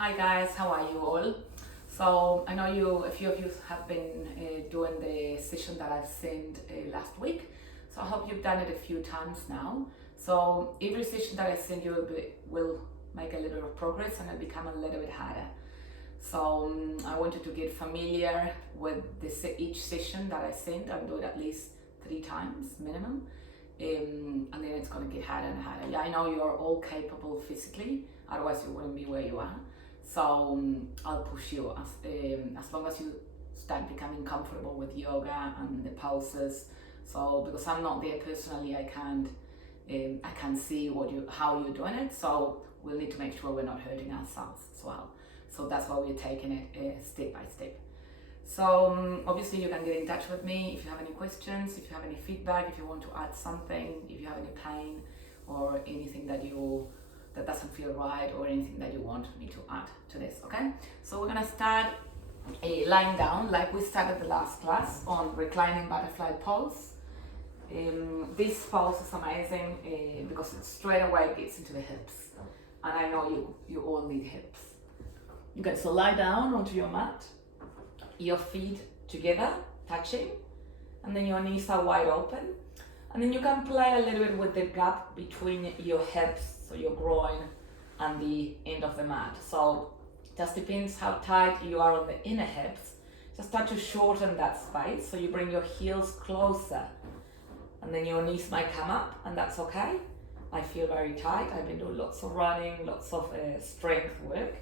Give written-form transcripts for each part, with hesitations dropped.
Hi guys, how are you all? So I know a few of you have been doing the session that I've sent last week. So I hope you've done it a few times now. So every session that I send you will make a little bit of progress and it'll become a little bit harder. So I wanted to get familiar with each session that I send and do it at least 3 times minimum. And then it's going to get harder and harder. Yeah, I know you're all capable physically, otherwise you wouldn't be where you are. So I'll push you as long as you start becoming comfortable with yoga and the poses. So because I'm not there personally, I can't see how you're doing it. So we'll need to make sure we're not hurting ourselves as well. So that's why we're taking it step by step. So obviously you can get in touch with me if you have any questions, if you have any feedback, if you want to add something, if you have any pain or anything that doesn't feel right or anything that you want me to add to this, okay? So we're gonna start lying down like we started the last class on reclining butterfly pose. This pose is amazing because it straight away gets into the hips, and I know you all need hips. Okay, so lie down onto your mat, your feet together, touching, and then your knees are wide open. And then you can play a little bit with the gap between your hips, so your groin and the end of the mat. So just depends how tight you are on the inner hips. Just start to shorten that space, so you bring your heels closer. And then your knees might come up, and that's okay. I feel very tight. I've been doing lots of running, lots of strength work.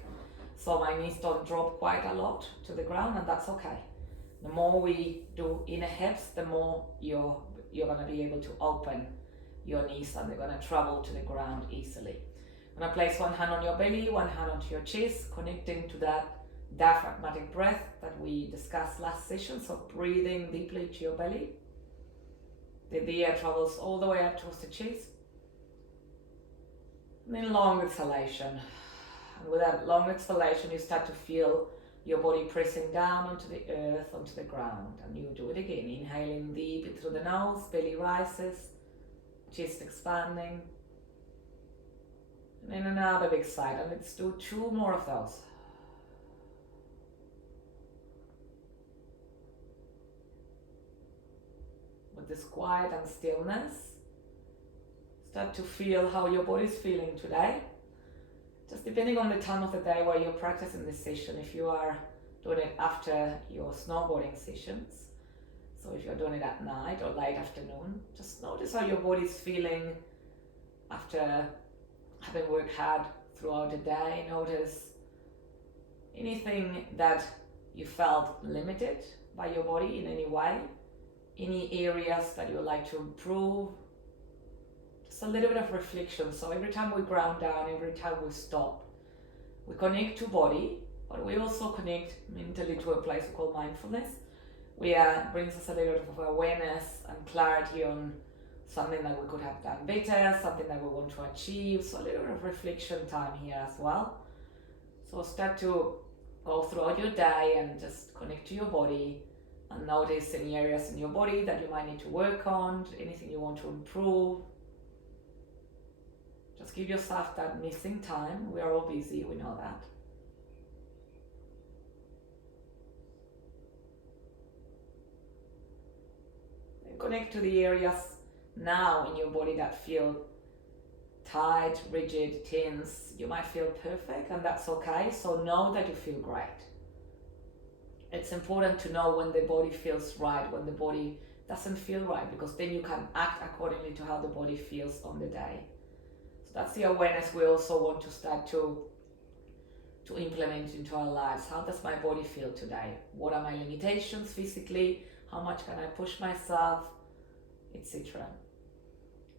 So my knees don't drop quite a lot to the ground, and that's okay. The more we do inner hips, the more you're going to be able to open your knees and they're going to travel to the ground easily. I'm going to place one hand on your belly, one hand onto your chest, connecting to that diaphragmatic breath that we discussed last session. So breathing deeply to your belly. The air travels all the way up towards the chest. And then long exhalation. And with that long exhalation, you start to feel your body pressing down onto the earth, onto the ground. And you do it again, inhaling deep through the nose, belly rises, chest expanding. And then another big sigh, and let's do 2 more of those. With this quiet and stillness, start to feel how your body is feeling today. Just depending on the time of the day where you're practicing this session, if you are doing it after your snowboarding sessions, so if you're doing it at night or late afternoon, just notice how your body's feeling after having worked hard throughout the day. Notice anything that you felt limited by your body in any way, any areas that you would like to improve. Just a little bit of reflection. So every time we ground down, every time we stop, we connect to body, but we also connect mentally to a place we call mindfulness. Brings us a little bit of awareness and clarity on something that we could have done better, something that we want to achieve. So a little bit of reflection time here as well. So start to go throughout your day and just connect to your body and notice any areas in your body that you might need to work on, anything you want to improve. Just give yourself that missing time. We are all busy, we know that. And connect to the areas now in your body that feel tight, rigid, tense. You might feel perfect, and that's okay. So know that you feel great. It's important to know when the body feels right, when the body doesn't feel right, because then you can act accordingly to how the body feels on the day. That's the awareness we also want to start to implement into our lives. How does my body feel today? What are my limitations physically? How much can I push myself? Etc.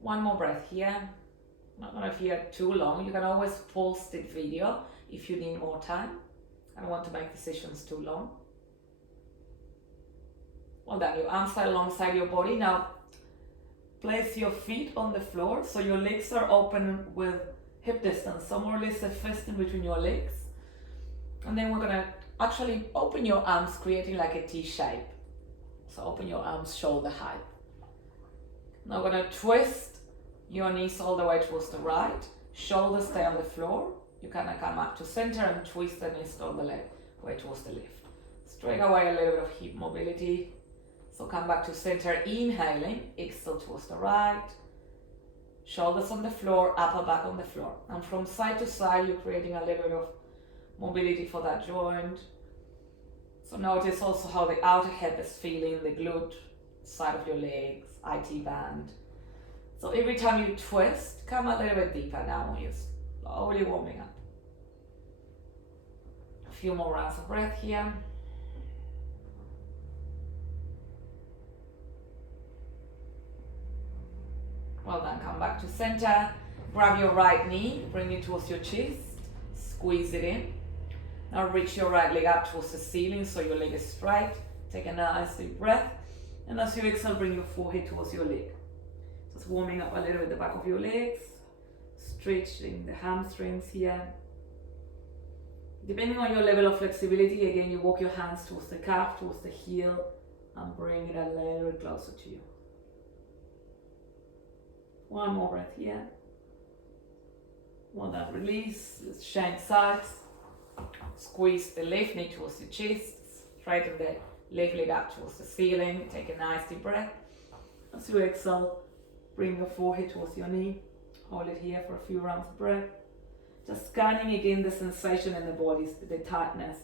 One more breath here. I'm not going to hear too long. You can always pause the video if you need more time. I don't want to make the sessions too long. Well done. Your arms are alongside your body. Now place your feet on the floor, so your legs are open with hip distance, so more or less a fist in between your legs. And then we're going to actually open your arms, creating like a T shape. So open your arms shoulder height. Now we're going to twist your knees all the way towards the right, shoulders stay on the floor, you kind of come up to center and twist the knees all the way towards the left. Straight away, a little bit of hip mobility. So come back to center, inhaling, exhale towards the right. Shoulders on the floor, upper back on the floor. And from side to side, you're creating a little bit of mobility for that joint. So notice also how the outer hip is feeling, the glute side of your legs, IT band. So every time you twist, come a little bit deeper now when you're slowly warming up. A few more rounds of breath here. Well done, come back to center. Grab your right knee, bring it towards your chest, squeeze it in. Now reach your right leg up towards the ceiling so your leg is straight. Take a nice deep breath. And as you exhale, bring your forehead towards your leg. Just warming up a little bit the back of your legs. Stretching the hamstrings here. Depending on your level of flexibility, again, you walk your hands towards the calf, towards the heel, and bring it a little bit closer to you. One more breath here. Well done, release. Let's change sides. Squeeze the left knee towards the chest. Straighten the left leg up towards the ceiling. Take a nice deep breath. As you exhale, bring your forehead towards your knee. Hold it here for a few rounds of breath. Just scanning again the sensation in the body, the tightness.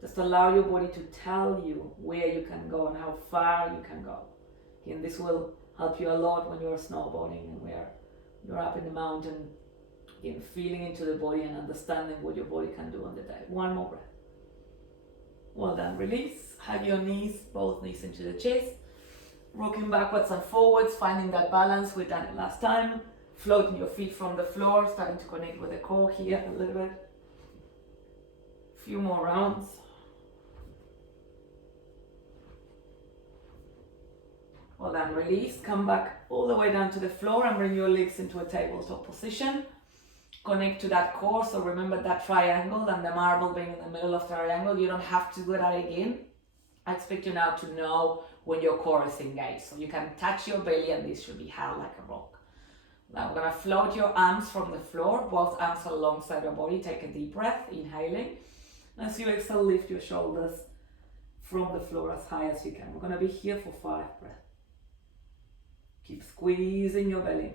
Just allow your body to tell you where you can go and how far you can go. Again, this will help you a lot when you're snowboarding and where you're up in the mountain. Again, feeling into the body and understanding what your body can do on the day. One more breath. Well done, release. Hug your knees, both knees into the chest. Rocking backwards and forwards, finding that balance. We've done it last time. Floating your feet from the floor, starting to connect with the core here a little bit. A few more rounds. Well done, release. Come back all the way down to the floor and bring your legs into a tabletop position. Connect to that core, so remember that triangle and the marble being in the middle of the triangle. You don't have to do that again. I expect you now to know when your core is engaged. So you can touch your belly and this should be held like a rock. Now we're going to float your arms from the floor, both arms alongside your body. Take a deep breath, inhaling. As you exhale, lift your shoulders from the floor as high as you can. We're going to be here for 5 breaths. Keep squeezing your belly.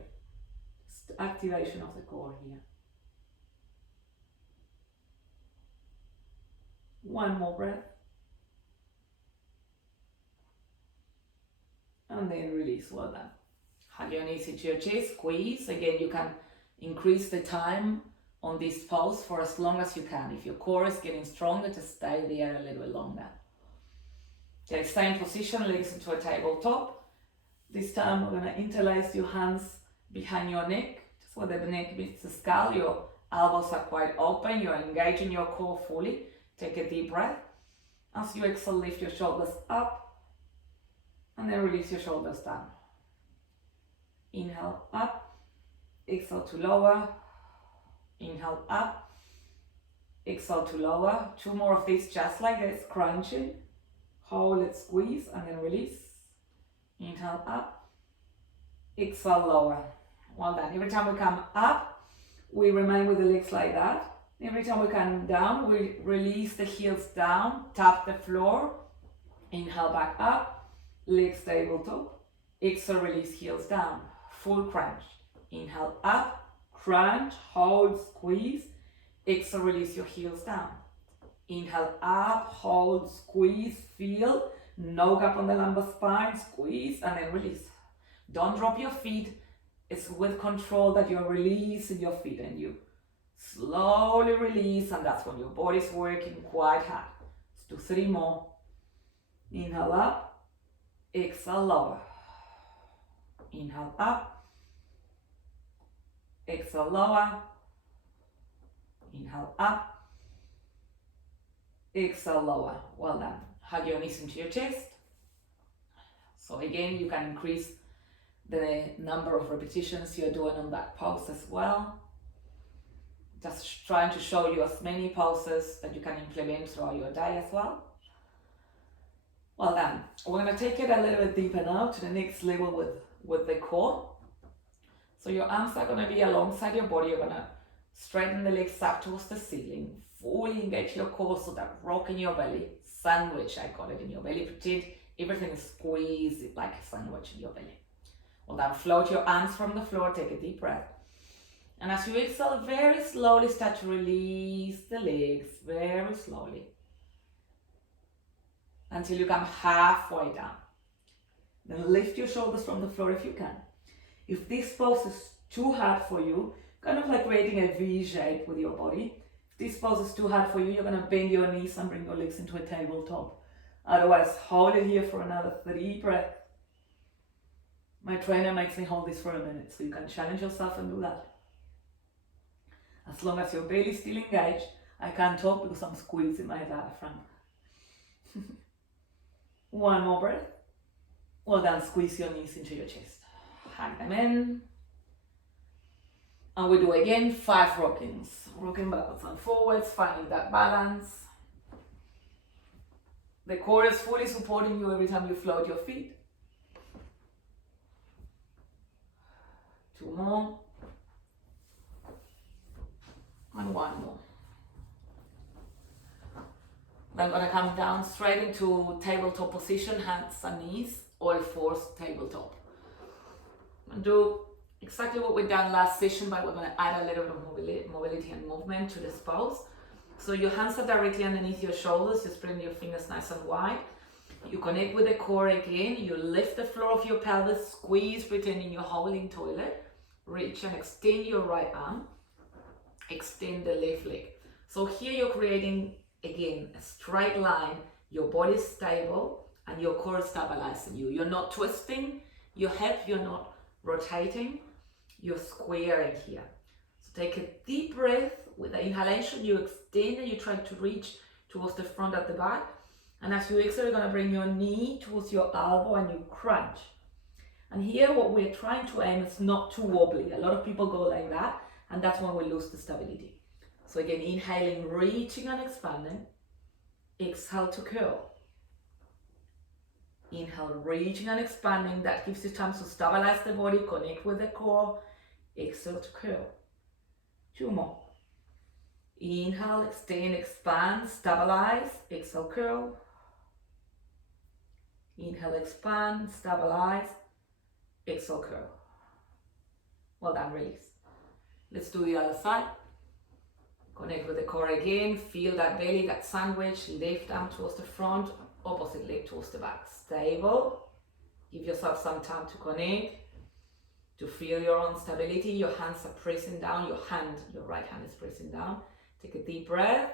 Just activation of the core here. One more breath. And then release, well done. Hug your knees into your chest, squeeze. Again, you can increase the time on this pose for as long as you can. If your core is getting stronger, just stay there a little bit longer. Okay, stay in position, legs into a tabletop. This time we're going to interlace your hands behind your neck, just where the neck meets the skull. Your elbows are quite open, you're engaging your core fully. Take a deep breath. As you exhale, lift your shoulders up and then release your shoulders down. Inhale up, exhale to lower, inhale up, exhale to lower. 2 more of these just like this, crunching. Hold it, squeeze and then release. Inhale up, exhale lower. Well done. Every time we come up, we remain with the legs like that. Every time we come down, we release the heels down, tap the floor, inhale back up, legs tabletop, exhale, release heels down, full crunch. Inhale up, crunch, hold, squeeze, exhale, release your heels down. Inhale up, hold, squeeze, feel, no gap on the lumbar spine, squeeze, and then release. Don't drop your feet. It's with control that you're releasing your feet and you slowly release, and that's when your body's working quite hard. Let's do 3 more. Inhale up, exhale lower. Inhale up, exhale lower. Inhale up, exhale lower. Well done. Hug your knees into your chest. So again, you can increase the number of repetitions you're doing on that pose as well. Just trying to show you as many poses that you can implement throughout your day as well. Well done. We're going to take it a little bit deeper now to the next level with the core. So your arms are going to be alongside your body. You're going to Straighten the legs up towards the ceiling. Fully engage your core, so that rock in your belly. Sandwich, I call it, in your belly. Pretend everything is squeezed like a sandwich in your belly. Well done. Float your arms from the floor. Take a deep breath. And as you exhale, very slowly start to release the legs. Very slowly. Until you come halfway down. Then lift your shoulders from the floor if you can. If this pose is too hard for you, kind of like creating a V shape with your body. If this pose is too hard for you, you're going to bend your knees and bring your legs into a tabletop. Otherwise, hold it here for another 3 breaths. My trainer makes me hold this for a minute, so you can challenge yourself and do that. As long as your belly is still engaged, I can't talk because I'm squeezing my diaphragm. 1 more breath. Well done, squeeze your knees into your chest. Hug them in. And we do again 5 rockings. Rocking backwards and forwards, finding that balance. The core is fully supporting you every time you float your feet. 2 more. And 1 more. Then I'm going to come down straight into tabletop position, hands and knees, all fours tabletop. And do exactly what we done last session, but we're going to add a little bit of mobility and movement to this pose. So your hands are directly underneath your shoulders, just bring your fingers nice and wide. You connect with the core again, you lift the floor of your pelvis, squeeze, pretending you're holding toilet. Reach and extend your right arm, extend the left leg. So here you're creating, again, a straight line, your body is stable and your core is stabilizing you. You're not twisting your hip, you're not rotating, you're squaring here. So take a deep breath. With the inhalation, you extend and you try to reach towards the front at the back. And as you exhale, you're going to bring your knee towards your elbow and you crunch. And here what we're trying to aim is not too wobbly. A lot of people go like that, and that's when we lose the stability. So again, inhaling, reaching and expanding. Exhale to curl. Inhale, reaching and expanding. That gives you time to stabilize the body, connect with the core. Exhale to curl. 2 more. Inhale, extend, expand, stabilize. Exhale, curl. Inhale, expand, stabilize. Exhale, curl. Well done, release. Let's do the other side. Connect with the core again. Feel that belly, that sandwich. Left arm towards the front, opposite leg towards the back. Stable. Give yourself some time to connect, to feel your own stability. Your hands are pressing down. Your right hand is pressing down. Take a deep breath.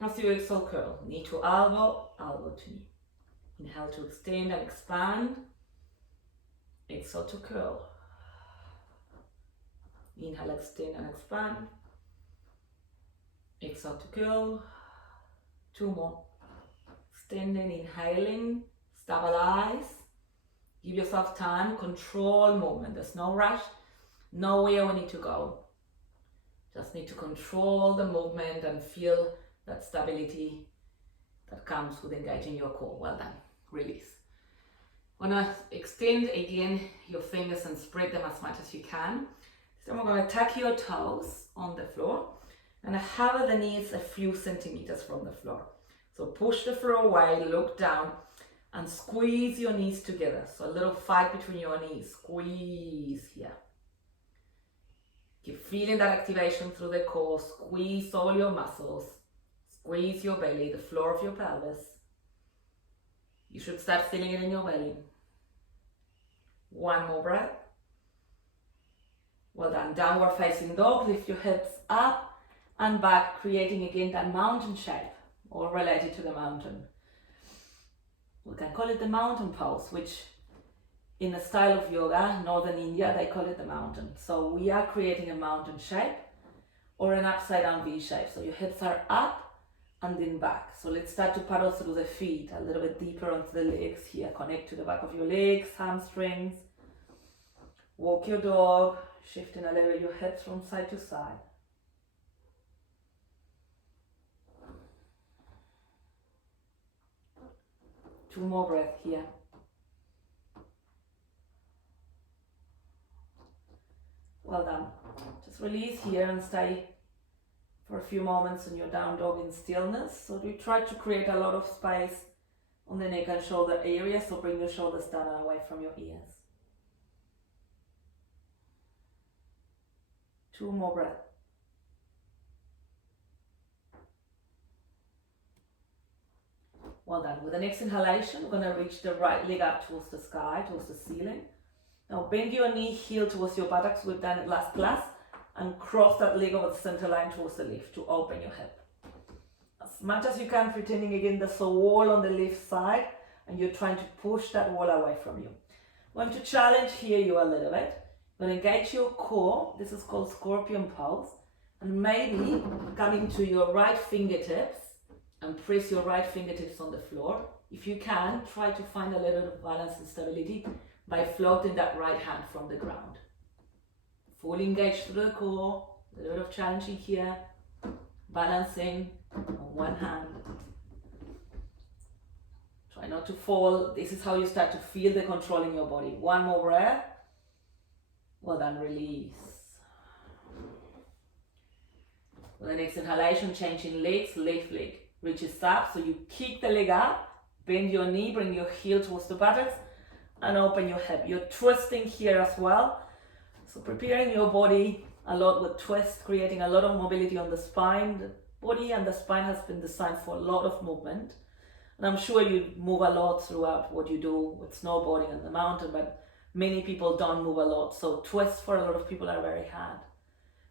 As you exhale, curl. Knee to elbow, elbow to knee. Inhale to extend and expand. Exhale to curl. Inhale, extend and expand. Exhale to curl. 2 more. Extending, inhaling, stabilize. Give yourself time, control movement. There's no rush, nowhere we need to go. Just need to control the movement and feel that stability that comes with engaging your core. Well done. Release. Wanna extend again your fingers and spread them as much as you can. Then we're gonna tuck your toes on the floor and hover the knees a few centimeters from the floor. So push the floor away, look down and squeeze your knees together. So a little fight between your knees. Squeeze here. Keep feeling that activation through the core. Squeeze all your muscles. Squeeze your belly, the floor of your pelvis. You should start feeling it in your belly. 1 more breath. Well done. Downward facing dog. Lift your hips up and back, creating again that mountain shape, all related to the mountain. We can call it the mountain pose, which in the style of yoga, northern India, they call it the mountain. So we are creating a mountain shape or an upside down V shape. So your hips are up and then back. So let's start to paddle through the feet a little bit deeper onto the legs here. Connect to the back of your legs, hamstrings. Walk your dog, shifting a little your hips from side to side. Two more breaths here. Well done. Just release here and stay for a few moments in your down dog in stillness. So we try to create a lot of space on the neck and shoulder area, so bring your shoulders down and away from your ears. 2 more breaths. Well done. With the next inhalation, we're going to reach the right leg up towards the sky, towards the ceiling. Now bend your knee, heel towards your buttocks. We've done it last class. And cross that leg over the center line towards the left to open your hip. As much as you can, pretending again there's a wall on the left side and you're trying to push that wall away from you. I'm going to challenge here you a little bit. You're going to engage your core. This is called Scorpion Pose. And maybe coming to your right fingertips and press your right fingertips on the floor. If you can, try to find a little bit of balance and stability by floating that right hand from the ground. Fully engaged through the core, a little bit of challenging here, balancing on one hand. Try not to fall. This is how you start to feel the control in your body. One more breath. Well done, release. With the next inhalation, changing legs, left leg reaches up, so you kick the leg up, bend your knee, bring your heel towards the buttocks, and open your hip. You're twisting here as well. So preparing your body a lot with twists, creating a lot of mobility on the spine. The body and the spine has been designed for a lot of movement. And I'm sure you move a lot throughout what you do with snowboarding and the mountain, but many people don't move a lot. So twists for a lot of people are very hard.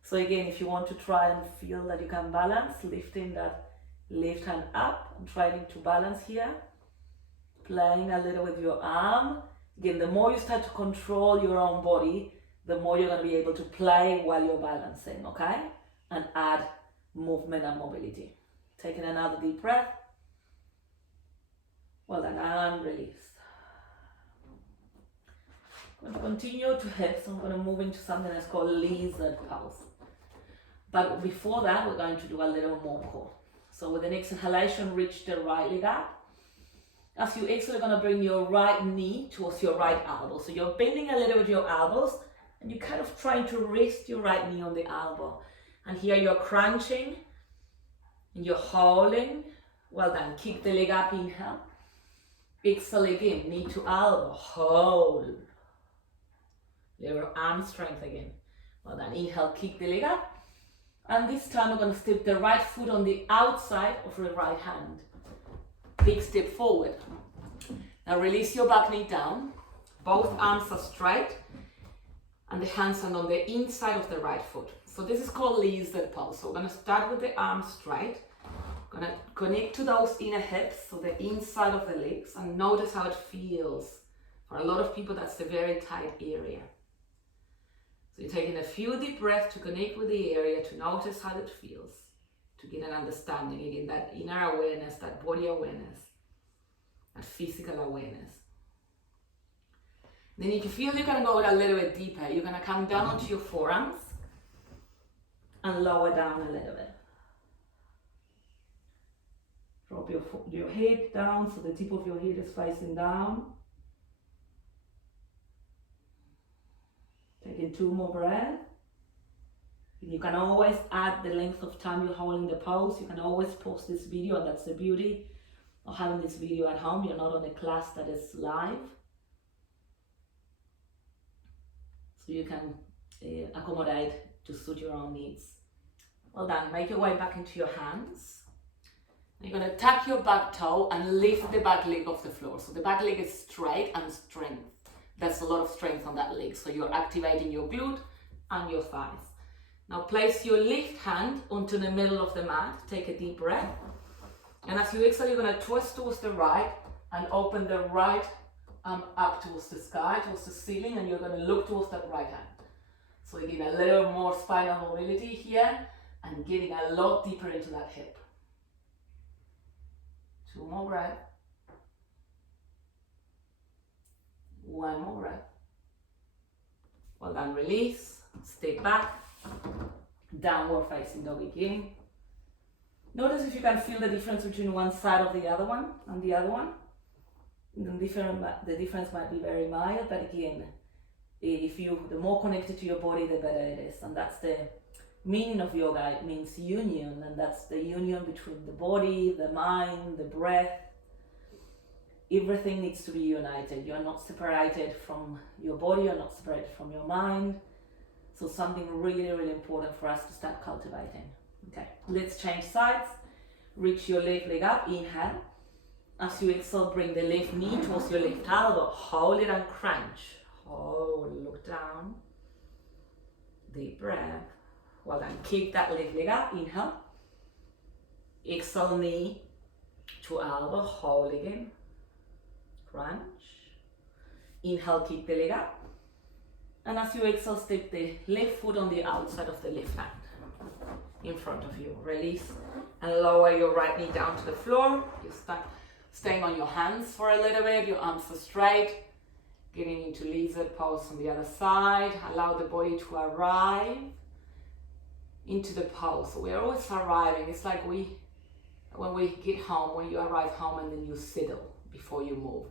So again, if you want to try and feel that you can balance, lifting that left hand up and trying to balance here. Playing a little with your arm. Again, the more you start to control your own body, the more you're going to be able to play while you're balancing, okay? And add movement and mobility. Taking another deep breath. Well done, and release. I'm going to continue to hips. I'm going to move into something that's called lizard pose. But before that, we're going to do a little more core. So with the next inhalation, reach the right leg up. As you exhale, you're going to bring your right knee towards your right elbow. So you're bending a little with your elbows, and you're kind of trying to rest your right knee on the elbow. And here you're crunching, and you're holding. Well done. Kick the leg up, inhale. Exhale again, knee to elbow, hold. Little arm strength again. Well done. Inhale, kick the leg up. And this time we're going to step the right foot on the outside of your right hand. Big step forward. Now release your back knee down. Both arms are straight. And the hands are on the inside of the right foot. So this is called lizard pose. So we're going to start with the arms straight. Going to connect to those inner hips, so the inside of the legs, and notice how it feels. For a lot of people, that's a very tight area. So you're taking a few deep breaths to connect with the area, to notice how it feels, to get an understanding, again, that inner awareness, that body awareness, that physical awareness. Then if you feel you can go a little bit deeper, you're going to come down onto your forearms and lower down a little bit. Drop your head down so the tip of your head is facing down. Taking 2 more breaths. You can always add the length of time you're holding the pose. You can always pause this video, and that's the beauty of having this video at home. You're not on a class that is live. So you can accommodate to suit your own needs. Well done. Make your way back into your hands. You're going to tuck your back toe and lift the back leg off the floor. So the back leg is straight and strength. That's a lot of strength on that leg. So you're activating your glute and your thighs. Now place your left hand onto the middle of the mat. Take a deep breath. And as you exhale, you're going to twist towards the right and open the right arm up towards the sky, towards the ceiling, and you're going to look towards that right hand. So again, a little more spinal mobility here and getting a lot deeper into that hip. 2 more breaths. 1 more breath. Well done, release. Step back. Downward facing dog again. Notice if you can feel the difference between one side of the other one and the other one. The difference might be very mild, but again, the more connected to your body, the better it is. And that's the meaning of yoga, it means union, and that's the union between the body, the mind, the breath. Everything needs to be united. You're not separated from your body, you're not separated from your mind. So something really, really important for us to start cultivating. Okay, let's change sides. Reach your left leg up, inhale. As you exhale, bring the left knee towards your left elbow. Hold it and crunch. Hold, look down. Deep breath. Well done. Keep that left leg up, inhale. Exhale, knee to elbow, hold again. Crunch. Inhale, keep the leg up. And as you exhale, step the left foot on the outside of the left hand in front of you. Release and lower your right knee down to the floor. You start staying on your hands for a little bit. Your arms are straight. Getting into lizard pose on the other side. Allow the body to arrive into the pose. So we're always arriving. It's like when we get home, when you arrive home and then you settle before you move.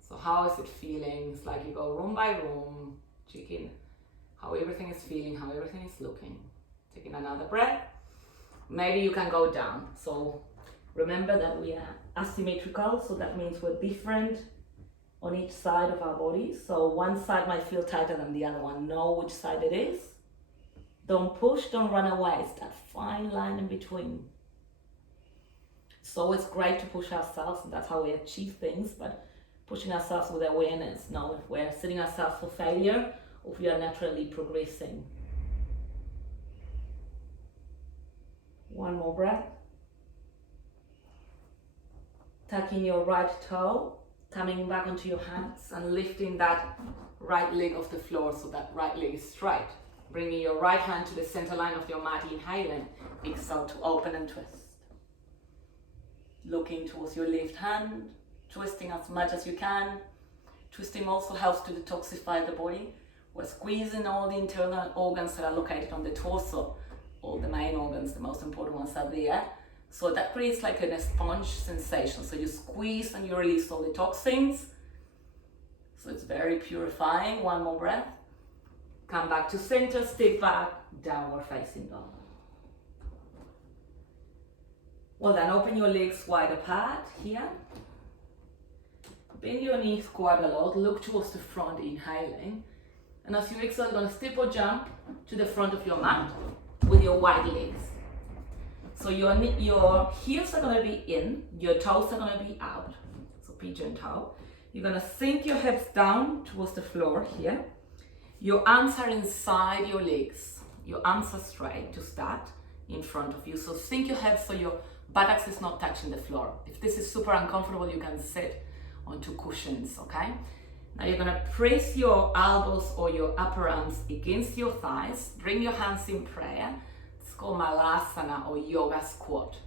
So how is it feeling? It's like you go room by room, checking how everything is feeling, how everything is looking. Taking another breath. Maybe you can go down. So remember that we are asymmetrical, so that means we're different on each side of our body. So one side might feel tighter than the other one. Know which side it is. Don't push, don't run away. It's that fine line in between. It's always great to push ourselves, and that's how we achieve things, but pushing ourselves with awareness, know if we're setting ourselves for failure or if we are naturally progressing. One more breath. Tucking your right toe, coming back onto your hands and lifting that right leg off the floor so that right leg is straight. Bringing your right hand to the center line of your mat, inhaling. Exhale to open and twist. Looking towards your left hand, twisting as much as you can. Twisting also helps to detoxify the body. We're squeezing all the internal organs that are located on the torso. All the main organs, the most important ones are there. So that creates like a sponge sensation. So you squeeze and you release all the toxins. So it's very purifying. One more breath. Come back to center, step back, downward facing dog. Well then, open your legs wide apart here. Bend your knees quite a lot. Look towards the front, inhaling. And as you exhale, you're going to step or jump to the front of your mat with your wide legs. So your heels are going to be in, your toes are going to be out. So pigeon toe. You're going to sink your hips down towards the floor here. Your arms are inside your legs. Your arms are straight to start in front of you. So sink your hips so your buttocks is not touching the floor. If this is super uncomfortable, you can sit onto cushions, okay? Now you're gonna press your elbows or your upper arms against your thighs. Bring your hands in prayer. It's called Malasana or yoga squat.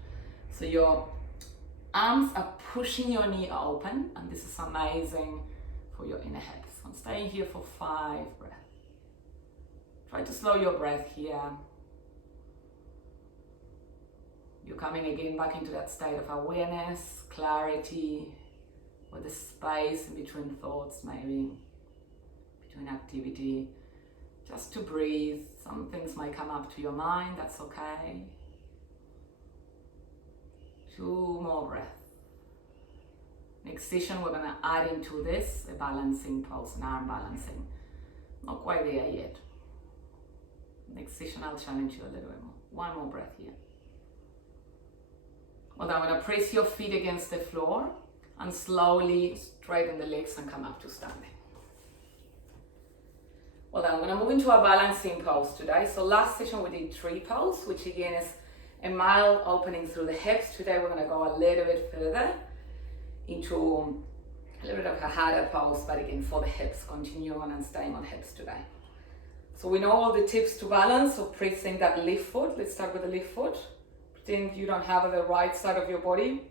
So your arms are pushing your knee open, and this is amazing for your inner hips. I'm staying here for 5 breaths. Try to slow your breath here. You're coming again back into that state of awareness, clarity, with the space in between thoughts, maybe between activity, just to breathe. Some things might come up to your mind, that's okay. 2 more breaths. Next session, we're gonna add into this a balancing pose, an arm balancing. Not quite there yet. Next session, I'll challenge you a little bit more. 1 more breath here. Well, then I'm gonna press your feet against the floor and slowly straighten the legs and come up to standing. Well, then I'm gonna move into a balancing pose today. So last session we did tree pose, which again is a mild opening through the hips. Today we're gonna go a little bit further into a little bit of a harder pose, but again for the hips, continue on and staying on hips today. So we know all the tips to balance, so pressing that left foot. Let's start with the left foot. Pretend you don't have the right side of your body.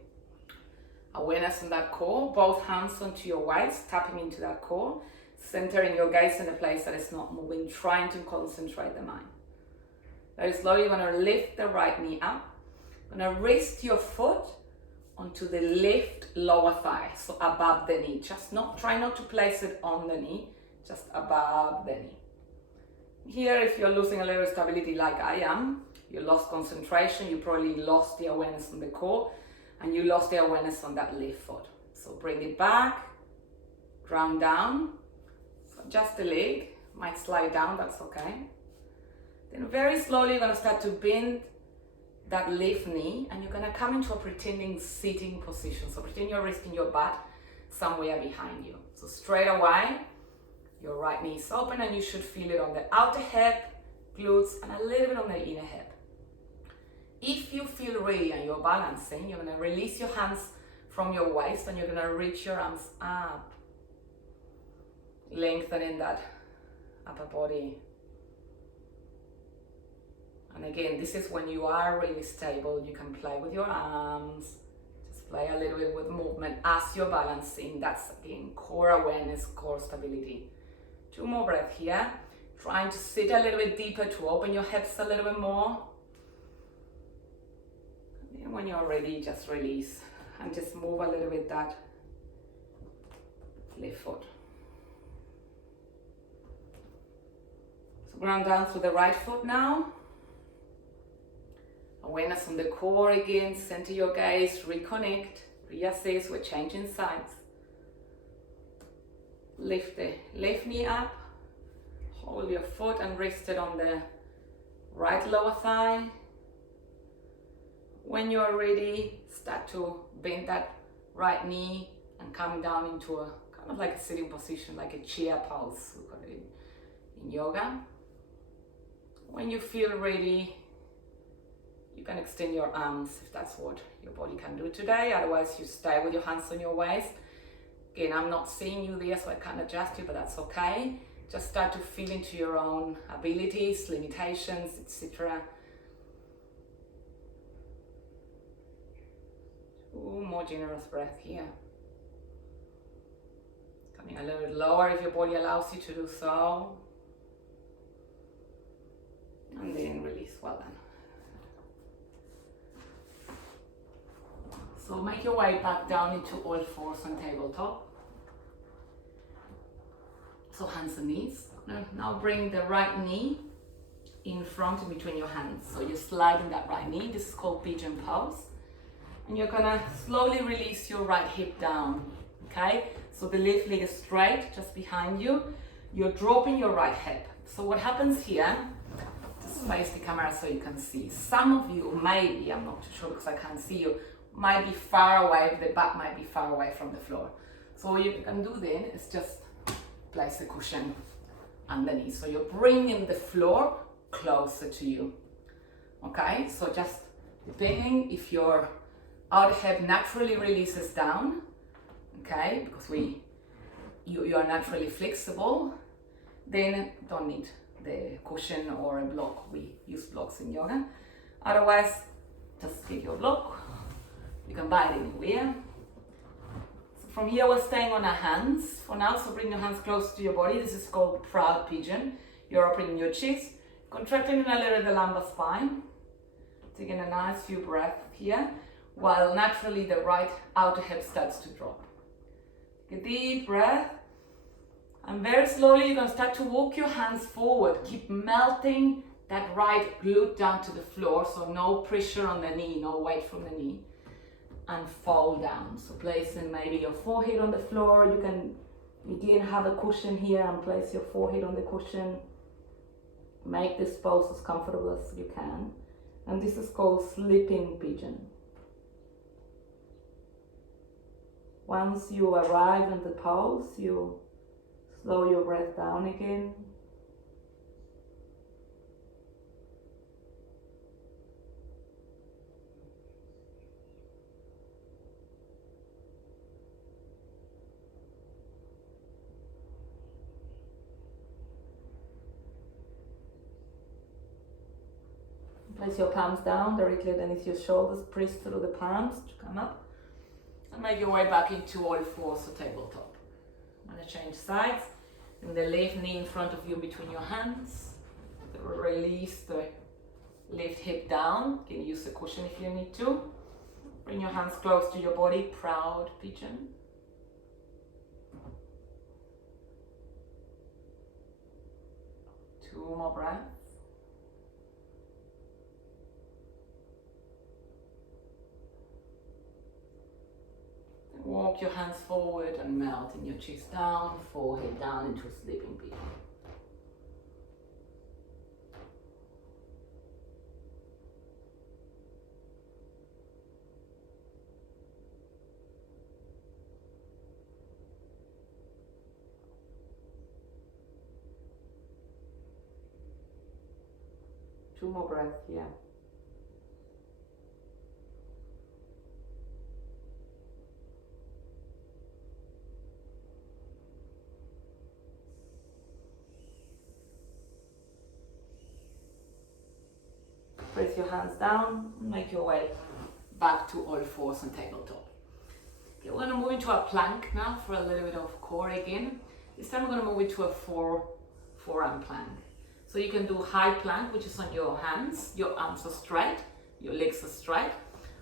Awareness in that core, both hands onto your waist, tapping into that core, centering your gaze in a place that is not moving, trying to concentrate the mind. Very slowly, you're going to lift the right knee up. You're going to rest your foot onto the left lower thigh, so above the knee. Try not to place it on the knee, just above the knee. Here, if you're losing a little stability like I am, you lost concentration, you probably lost the awareness on the core, and you lost the awareness on that left foot. So bring it back, ground down, so just the leg, might slide down, that's okay. Then very slowly you're gonna start to bend that left knee, and you're gonna come into a pretending sitting position. So pretend you're resting your butt somewhere behind you. So straight away, your right knee is open, and you should feel it on the outer hip, glutes, and a little bit on the inner hip. If you feel ready and you're balancing, you're gonna release your hands from your waist, and you're gonna reach your arms up, lengthening that upper body. And again, this is when you are really stable. You can play with your arms, just play a little bit with movement as you're balancing. That's again, core awareness, core stability. 2 more breaths here. Trying to sit a little bit deeper, to open your hips a little bit more. And when you're ready, just release and just move a little bit that left foot. So ground down through the right foot now. Awareness on the core again, center your gaze, reconnect, reassess, we're changing sides. Lift the left knee up, hold your foot and rest it on the right lower thigh. When you're ready, start to bend that right knee and come down into a kind of like a sitting position, like a chair pose, we call it in yoga. When you feel ready, you can extend your arms if that's what your body can do today. Otherwise, you stay with your hands on your waist. Again, I'm not seeing you there, so I can't adjust you, but that's okay. Just start to feel into your own abilities, limitations, etc. 2 more generous breaths here. Coming a little bit lower if your body allows you to do so. And then release, well done. So make your way back down into all fours on tabletop. So hands and knees. Now bring the right knee in front and between your hands. So you're sliding that right knee. This is called Pigeon Pose. And you're gonna slowly release your right hip down, okay? So the left leg is straight, just behind you. You're dropping your right hip. So what happens here, just face the camera so you can see. Some of you, maybe, I'm not too sure because I can't see you, might be far away, the butt might be far away from the floor. So what you can do then is just place the cushion underneath. So you're bringing the floor closer to you. Okay, so just depending if your outer hip naturally releases down, okay, because you are naturally flexible, then don't need the cushion or a block. We use blocks in yoga. Otherwise, just get your block. You can buy it anywhere. So from here, we're staying on our hands for now. So bring your hands close to your body. This is called proud pigeon. You're opening your chest, contracting a little the lumbar spine. Taking a nice few breaths here, while naturally the right outer hip starts to drop. Take a deep breath. And very slowly, you're going to start to walk your hands forward. Keep melting that right glute down to the floor. So no pressure on the knee, no weight from the knee. And fall down. So placing maybe your forehead on the floor. You can again have a cushion here and place your forehead on the cushion. Make this pose as comfortable as you can. And this is called sleeping pigeon. Once you arrive in the pose, you slow your breath down again. Place your palms down directly underneath your shoulders, press through the palms to come up. And make your way back into all fours, so tabletop. I'm going to change sides. Bring the left knee in front of you between your hands. Release the left hip down. You can use the cushion if you need to. Bring your hands close to your body, proud pigeon. 2 more breaths. Walk your hands forward and melting your chest down, forehead down into a sleeping beauty. Two more breaths here. Press your hands down, make your way back to all fours and tabletop. Okay, we're going to move into a plank now for a little bit of core again. This time we're going to move into a forearm plank. So you can do high plank, which is on your hands, your arms are straight, your legs are straight,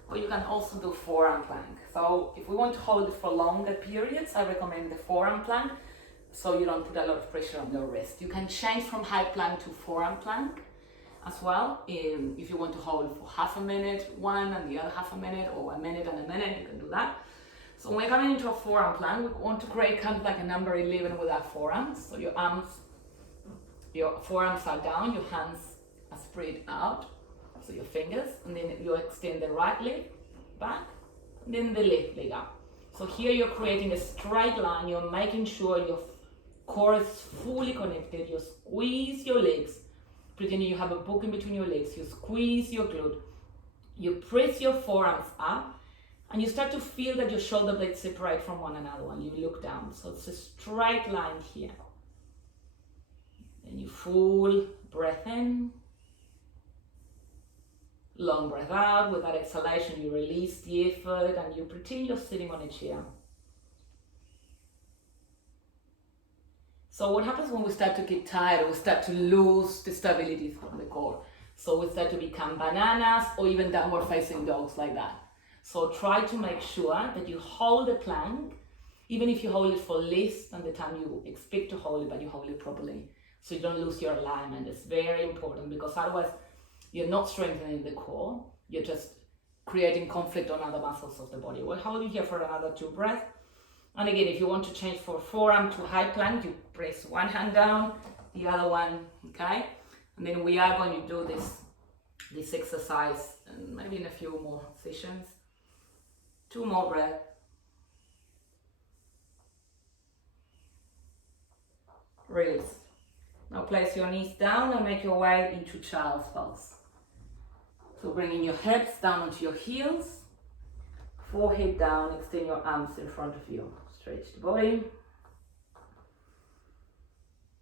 or you can also do forearm plank. So if we want to hold it for longer periods, I recommend the forearm plank, so you don't put a lot of pressure on your wrist. You can change from high plank to forearm plank as well. If you want to hold for half a minute, one and the other half a minute, or a minute and a minute, you can do that. So when we're coming into a forearm plank, we want to create kind of like a number 11 with our forearms. So your forearms are down, your hands are spread out, so your fingers, and then you extend the right leg back, and then the left leg up. So here you're creating a straight line, you're making sure your core is fully connected, you squeeze your legs, pretending you have a book in between your legs, you squeeze your glute, you press your forearms up, and you start to feel that your shoulder blades separate from one another when you look down. So it's a straight line here. Then you full breath in, long breath out. With that exhalation, you release the effort and you pretend you're sitting on a chair. So what happens when we start to get tired, we start to lose the stability from the core. So we start to become bananas or even downward facing dogs like that. So try to make sure that you hold the plank, even if you hold it for less than the time you expect to hold it, but you hold it properly. So you don't lose your alignment. It's very important, because otherwise you're not strengthening the core, you're just creating conflict on other muscles of the body. We'll hold it here for another 2 breaths. And again, if you want to change from forearm to high plank, you press one hand down, the other one, okay? And then we are going to do this exercise maybe in a few more sessions. 2 more breaths. Release. Now place your knees down and make your way into child's pose. So bringing your hips down onto your heels, forehead down, extend your arms in front of you. Stretch the body.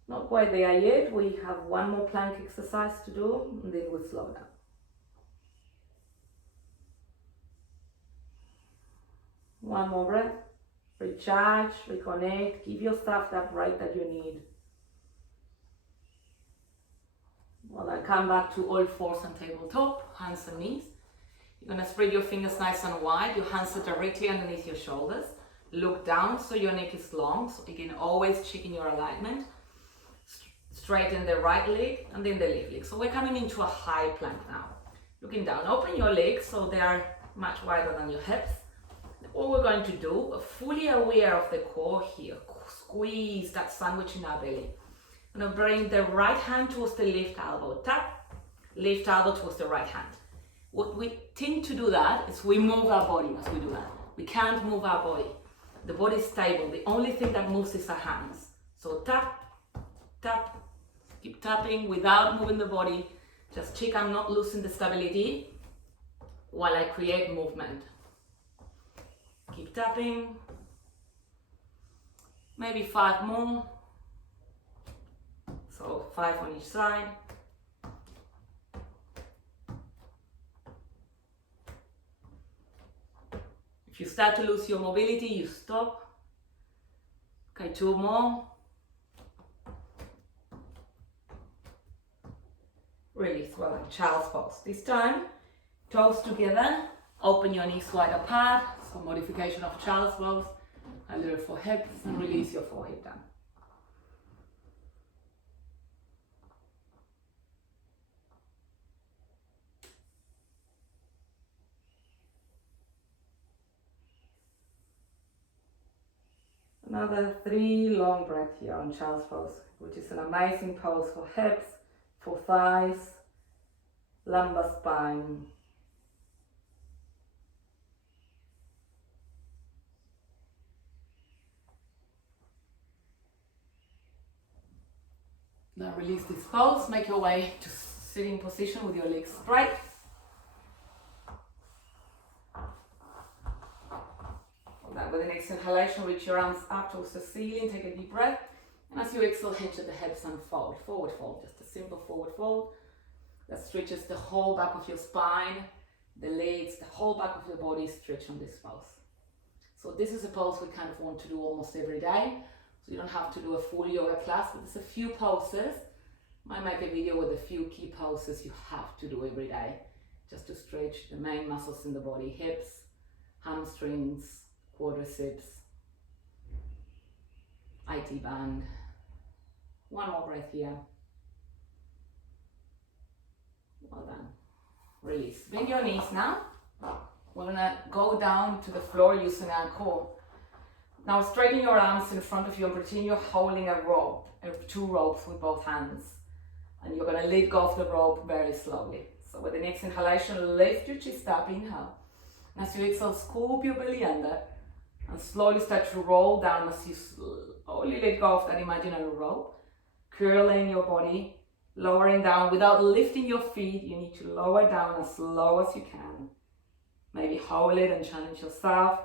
Not quite there yet. We have 1 more plank exercise to do, and then we'll slow down. One more breath. Recharge, reconnect, give yourself that break that you need. Well, I come back to all fours and tabletop, hands and knees. You're going to spread your fingers nice and wide. Your hands are directly underneath your shoulders. Look down so your neck is long. So again, always checking your alignment. Straighten the right leg and then the left leg. So we're coming into a high plank now. Looking down, open your legs so they are much wider than your hips. What we're going to do, fully aware of the core here, squeeze that sandwich in our belly. I'm going to bring the right hand towards the left elbow, tap, left elbow towards the right hand. What we tend to do that is we move our body as we do that. We can't move our body. The body is stable. The only thing that moves is our hands. So tap, tap, keep tapping without moving the body. Just check I'm not losing the stability while I create movement. Keep tapping. Maybe 5 more. So 5 on each side. If you start to lose your mobility, you stop. Okay, 2 more. Release. Well done. Child's pose. This time, toes together. Open your knees wide apart. So modification of child's pose. A little for hips and release your forehead down. Another 3 long breaths here on child's pose, which is an amazing pose for hips, for thighs, lumbar spine. Now release this pose, make your way to sitting position with your legs straight. With the next inhalation, reach your arms up towards the ceiling, take a deep breath. And as you exhale, hinge at the hips and fold, forward fold, just a simple forward fold that stretches the whole back of your spine, the legs, the whole back of your body stretch on this pose. So this is a pose we kind of want to do almost every day. So you don't have to do a full yoga class, but there's a few poses. I might make a video with a few key poses you have to do every day, just to stretch the main muscles in the body, hips, hamstrings, quadriceps, IT band. One more breath here. Well done. Release. Bend your knees now. We're gonna go down to the floor using our core. Now straighten your arms in front of you and pretend you're holding a rope, 2 ropes with both hands. And you're gonna let go of the rope very slowly. So with the next inhalation, lift your chest up, inhale. And as you exhale, scoop your belly under and slowly start to roll down as you slowly let go of that imaginary rope. Curling your body, lowering down without lifting your feet. You need to lower down as low as you can. Maybe hold it and challenge yourself.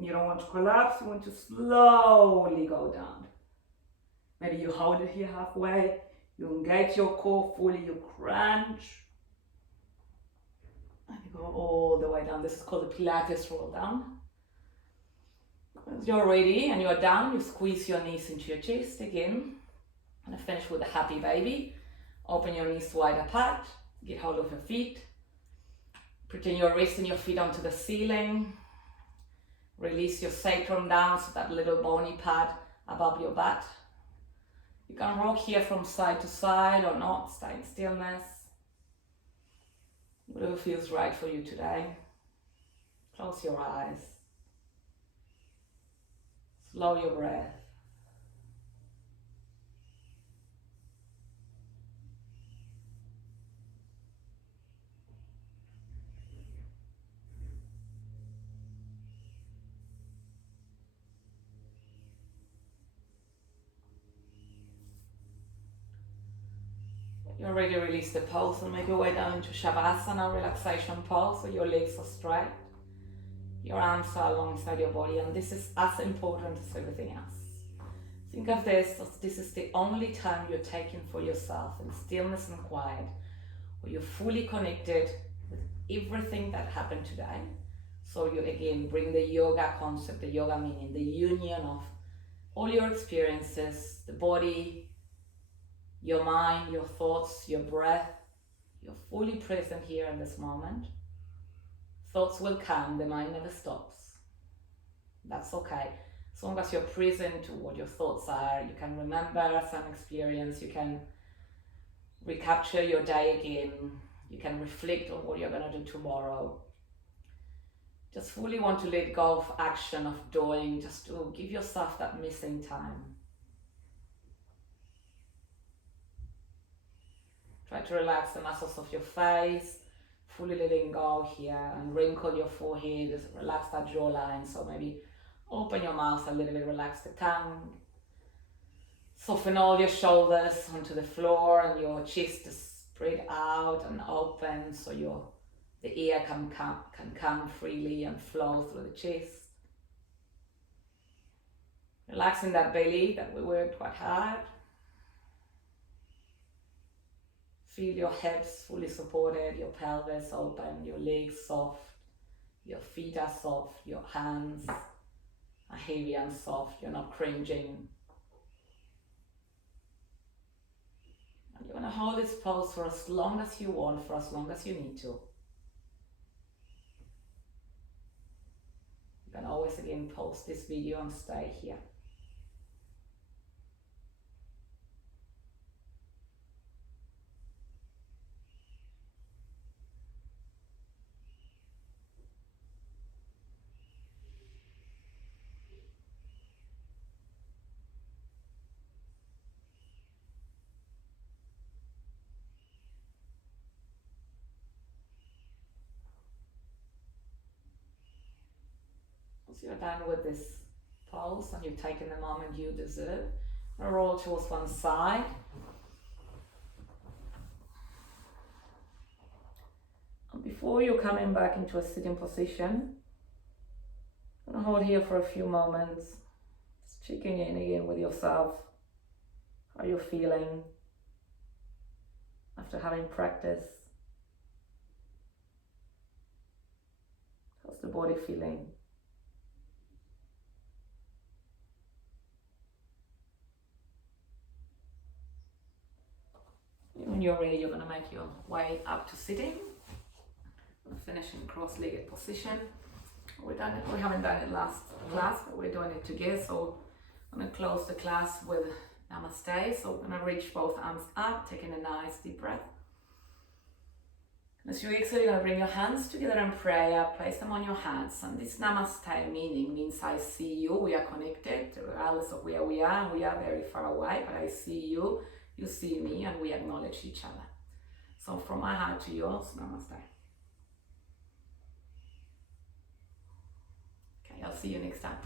You don't want to collapse, you want to slowly go down. Maybe you hold it here halfway, you engage your core fully, you crunch. And you go all the way down. This is called the Pilates roll down. As you're ready and you're down, you squeeze your knees into your chest again. And finish with a happy baby. Open your knees wide apart, get hold of your feet. Pretend you're resting your feet onto the ceiling. Release your sacrum down, so that little bony pad above your butt. You can rock here from side to side or not, stay in stillness. Whatever feels right for you today. Close your eyes. Slow your breath. You're ready to release the pose and make your way down into Shavasana, relaxation pose, so your legs are straight. Your arms are alongside your body, and this is as important as everything else. Think of this as this is the only time you're taking for yourself in stillness and quiet, where you're fully connected with everything that happened today. So you again bring the yoga concept, the yoga meaning, the union of all your experiences, the body, your mind, your thoughts, your breath. You're fully present here in this moment. Thoughts will come, the mind never stops. That's okay. As long as you're present to what your thoughts are, you can remember some experience, you can recapture your day again, you can reflect on what you're going to do tomorrow. Just fully want to let go of action, of doing, just to give yourself that missing time. Try to relax the muscles of your face, fully letting go here, and wrinkle your forehead, just relax that jawline. So maybe open your mouth a little bit, relax the tongue. Soften all your shoulders onto the floor, and your chest is spread out and open, so the air can come freely and flow through the chest. Relaxing that belly that we worked quite hard. Feel your hips fully supported, your pelvis open, your legs soft, your feet are soft, your hands are heavy and soft, you're not cringing. And you're going to hold this pose for as long as you want, for as long as you need to. You can always again pause this video and stay here. Once you're done with this pose and you've taken the moment you deserve, roll towards one side. And before you're coming back into a sitting position, I'm going to hold here for a few moments, just checking in again with yourself, how you're feeling after having practiced. How's the body feeling? When you're ready, you're going to make your way up to sitting. Finish in cross-legged position. We haven't done it last class, but we're doing it together. So I'm going to close the class with Namaste. So we're going to reach both arms up, taking a nice deep breath. As you exhale, you're going to bring your hands together in prayer, place them on your hands. And this Namaste means I see you, we are connected, regardless of where we are very far away, but I see you, you see me, and we acknowledge each other. So from my heart to yours, Namaste. Okay, I'll see you next time.